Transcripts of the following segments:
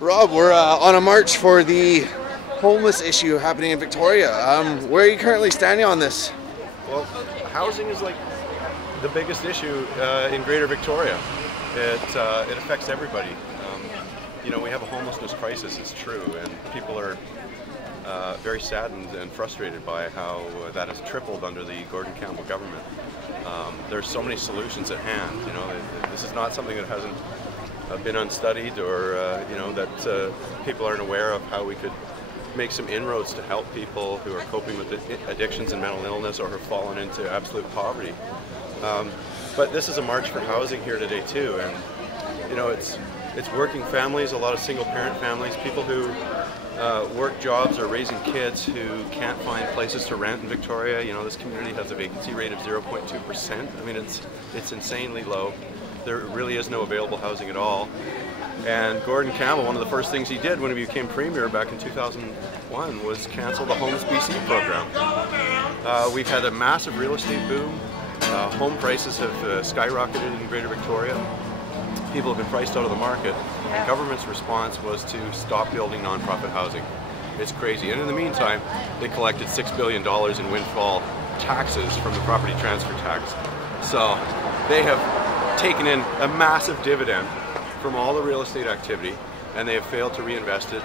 Rob, we're on a march for the homeless issue happening in Victoria. Where are you currently standing on this? Well, housing is like the biggest issue in Greater Victoria. It affects everybody. You know, we have a homelessness crisis, it's true, and people are very saddened and frustrated by how that has tripled under the Gordon Campbell government. There's so many solutions at hand. You know, this is not something that hasn't been unstudied, or you know, that people aren't aware of how we could make some inroads to help people who are coping with addictions and mental illness or have fallen into absolute poverty. But this is a march for housing here today too, and you know, it's working families, a lot of single parent families, people who work jobs or raising kids who can't find places to rent in Victoria. You know, this community has a vacancy rate of 0.2%. I mean, it's insanely low. There really is no available housing at all. And Gordon Campbell, one of the first things he did when he became Premier back in 2001 was cancel the Homes BC program. We've had a massive real estate boom. Home prices have skyrocketed in Greater Victoria. People have been priced out of the market. The government's response was to stop building non-profit housing. It's crazy. And in the meantime, they collected $6 billion in windfall taxes from the property transfer tax. So they have taken in a massive dividend from all the real estate activity, and they have failed to reinvest it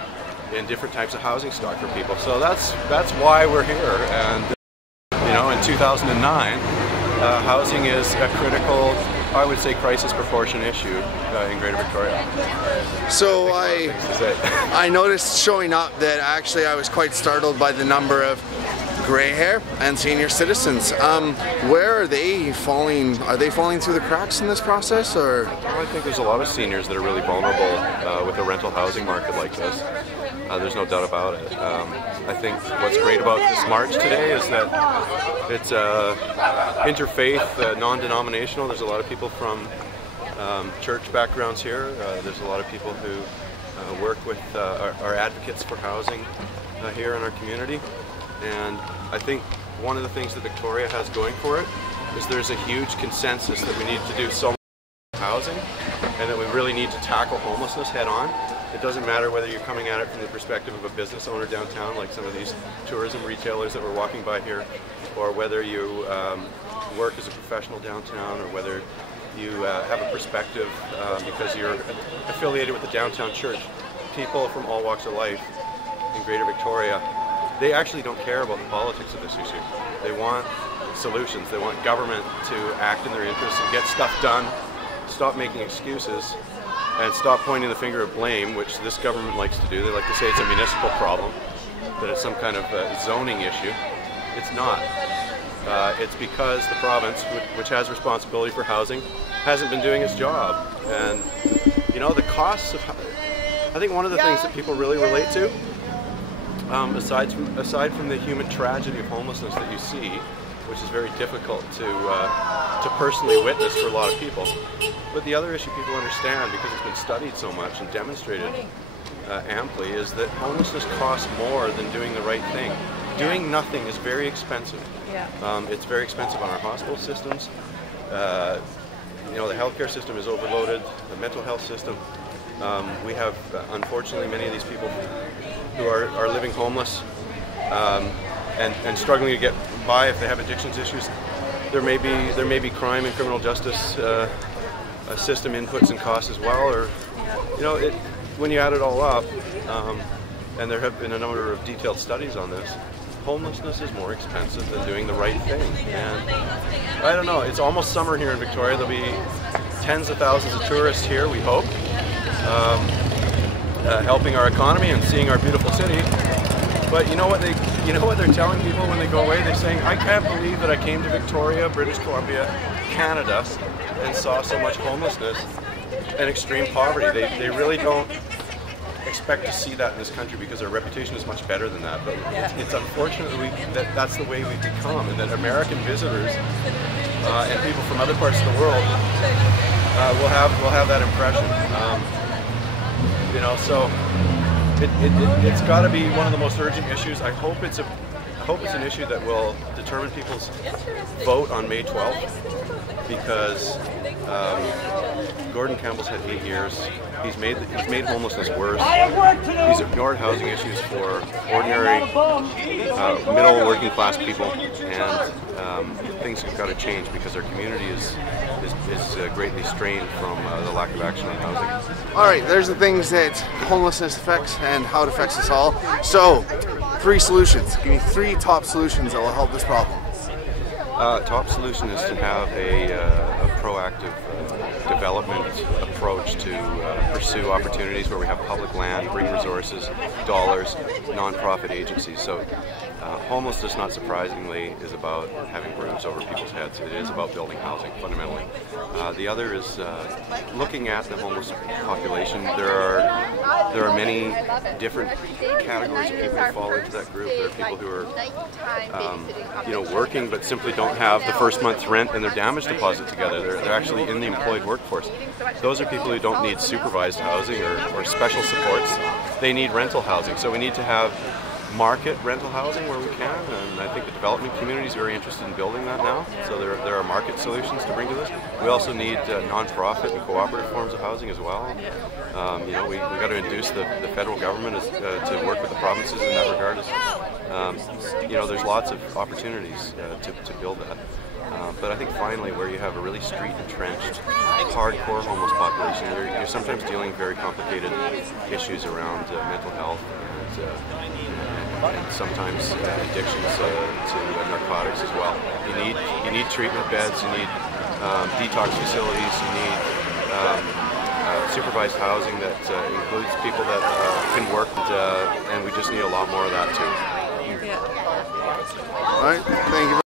in different types of housing stock for people. So that's why we're here. And you know, in 2009, housing is a critical, I would say, crisis proportion issue in Greater Victoria. So I noticed showing up that actually I was quite startled by the number of gray hair and senior citizens. Where are they falling? Are they falling through the cracks in this process, or? Well, I think there's a lot of seniors that are really vulnerable with a rental housing market like this. There's no doubt about it. I think what's great about this march today is that it's interfaith, non-denominational. There's a lot of people from church backgrounds here. There's a lot of people who work with, are advocates for housing here in our community. And I think one of the things that Victoria has going for it is there's a huge consensus that we need to do so much housing, and that we really need to tackle homelessness head on. It doesn't matter whether you're coming at it from the perspective of a business owner downtown, like some of these tourism retailers that we're walking by here, or whether you work as a professional downtown, or whether you have a perspective because you're affiliated with the downtown church. People from all walks of life in Greater Victoria, they actually don't care about the politics of this issue. They want solutions. They want government to act in their interests and get stuff done, stop making excuses, and stop pointing the finger of blame, which this government likes to do. They like to say it's a municipal problem, that it's some kind of zoning issue. It's not. It's because the province, which has responsibility for housing, hasn't been doing its job. And you know, the costs of, I think one of the things that people really relate to, aside from the human tragedy of homelessness that you see, which is very difficult to personally witness for a lot of people, but the other issue people understand, because it's been studied so much and demonstrated amply, is that homelessness costs more than doing the right thing. Doing nothing is very expensive. It's very expensive on our hospital systems. You know, the healthcare system is overloaded, the mental health system. We have, unfortunately, many of these people who are living homeless and struggling to get by if they have addictions issues. There may be crime and criminal justice system inputs and costs as well, or you know, when you add it all up, and there have been a number of detailed studies on this, homelessness is more expensive than doing the right thing. And I don't know, it's almost summer here in Victoria. There'll be tens of thousands of tourists here, we hope, helping our economy and seeing our beautiful city. But you know what they're telling people when they go away? They're saying, I can't believe that I came to Victoria, British Columbia, Canada, and saw so much homelessness and extreme poverty. They really don't expect to see that in this country because our reputation is much better than that. But it's unfortunate that that's the way we've become, and that American visitors and people from other parts of the world will have that impression. You know, so it's got to be one of the most urgent issues. I hope it's an issue that will determine people's vote on May 12th, because Gordon Campbell's had 8 years. he's made homelessness worse. He's ignored housing issues for ordinary, middle working class people, and things have got to change because our community is greatly strained from the lack of action on housing. All right, there's the things that homelessness affects and how it affects us all. So, 3 solutions. Give me 3 top solutions that will help this problem. Top solution is to have a proactive development approach to pursue opportunities where we have public land, green resources, dollars, nonprofit agencies. So homelessness, not surprisingly, is about having roofs over people's heads. It is about building housing, fundamentally. The other is looking at the homeless population. There are many different categories of people who fall into that group. There are people who are working but simply don't have the first month's rent and their damage deposit together. They're actually in the employed workforce. Those are people who don't need supervised housing or special supports. They need rental housing. So we need to have market rental housing where we can, and I think the development community is very interested in building that now. So there are market solutions to bring to this. We also need non-profit and cooperative forms of housing as well. We got to induce the federal government to work with the provinces in that regard. There's lots of opportunities to build that. But I think finally, where you have a really street-entrenched, hardcore homeless population, you're sometimes dealing with very complicated issues around mental health and sometimes addictions to narcotics as well. You need treatment beds, you need detox facilities, you need supervised housing that includes people that can work, and we just need a lot more of that too. Yeah. All right, thank you.